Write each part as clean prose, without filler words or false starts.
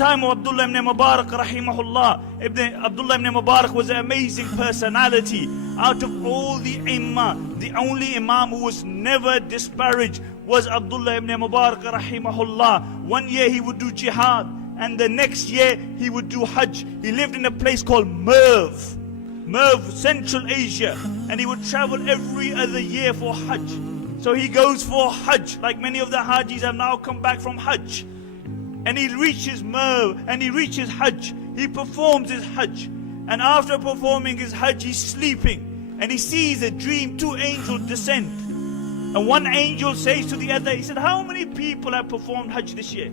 time of Abdullah ibn Mubarak rahimahullah, Abdullah ibn Mubarak was an amazing personality. Out of all the imam, the only imam who was never disparaged was Abdullah ibn Mubarak rahimahullah. One year he would do jihad, and the next year he would do hajj. He lived in a place called Merv, Central Asia, and he would travel every other year for hajj. So he goes for hajj, like many of the hajis have now come back from hajj. And he reaches Merv, and he reaches hajj. He performs his hajj, and after performing his hajj, he's sleeping, and he sees a dream. Two angels descend, and one angel says to the other, he said, how many people have performed hajj this year?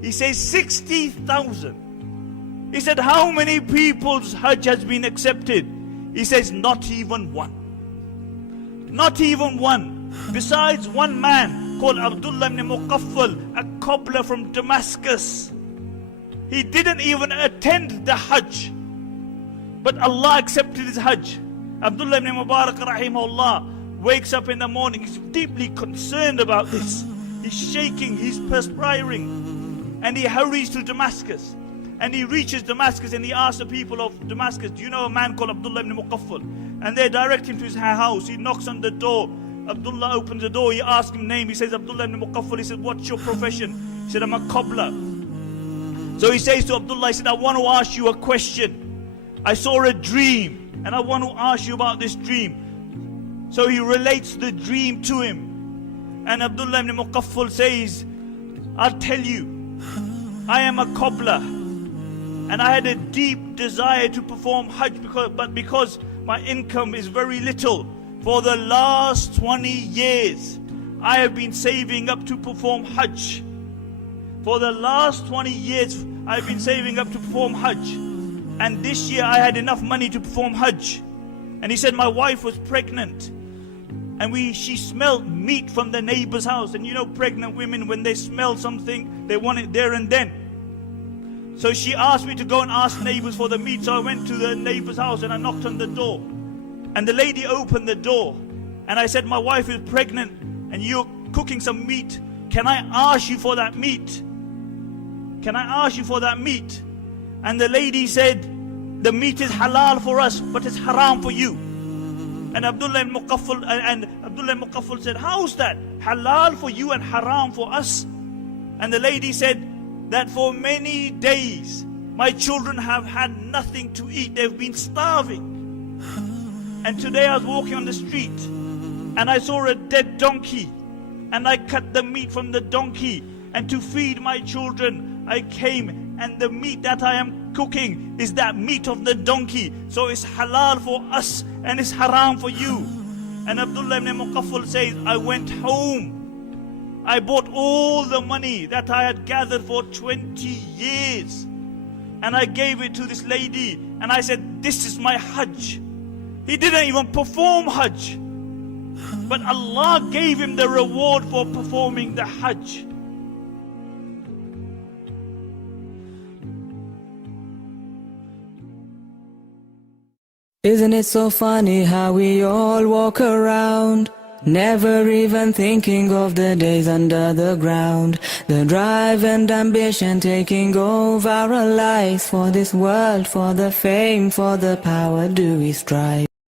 He says 60,000. He said, how many people's hajj has been accepted? He says, not even one. Not even one. Besides one man called Abdullah ibn Muqaffal, a cobbler from Damascus. He didn't even attend the hajj, but Allah accepted his hajj. Abdullah ibn Mubarak rahimahullah wakes up in the morning. He's deeply concerned about this. He's shaking, he's perspiring, and he hurries to Damascus. And he reaches Damascus, and he asks the people of Damascus, do you know a man called Abdullah ibn Muqaffal? And they direct him to his house. He knocks on the door. Abdullah opens the door. He asks him name. He says, Abdullah ibn Muqaffal. He said, what's your profession? He said, I'm a cobbler. So he says to Abdullah, he said, I want to ask you a question. I saw a dream, and I want to ask you about this dream. So he relates the dream to him. And Abdullah ibn Muqaffal says, I'll tell you, I am a cobbler, and I had a deep desire to perform hajj, but because my income is very little, for the last 20 years, I have been saving up to perform hajj. For the last 20 years, I've been saving up to perform hajj. And this year, I had enough money to perform hajj. And he said, my wife was pregnant. And she smelled meat from the neighbor's house. And you know, pregnant women, when they smell something, they want it there and then. So she asked me to go and ask neighbors for the meat. So I went to the neighbor's house and I knocked on the door. And the lady opened the door, and I said, my wife is pregnant and you're cooking some meat. Can I ask you for that meat? Can I ask you for that meat? And the lady said, the meat is halal for us, but it's haram for you. And Abdullah ibn Muqaffal said, how's that? Halal for you and haram for us? And the lady said that for many days my children have had nothing to eat. They've been starving. And today I was walking on the street, and I saw a dead donkey, and I cut the meat from the donkey, and to feed my children I came, and the meat that I am cooking is that meat of the donkey. So it's halal for us and it's haram for you. And Abdullah ibn Muqaffal says, I went home. I bought all the money that I had gathered for 20 years, and I gave it to this lady, and I said, this is my hajj. He didn't even perform hajj, but Allah gave him the reward for performing the hajj. Isn't it so funny how we all walk around, never even thinking of the days under the ground, the drive and ambition taking over our lives. For this world, for the fame, for the power do we strive.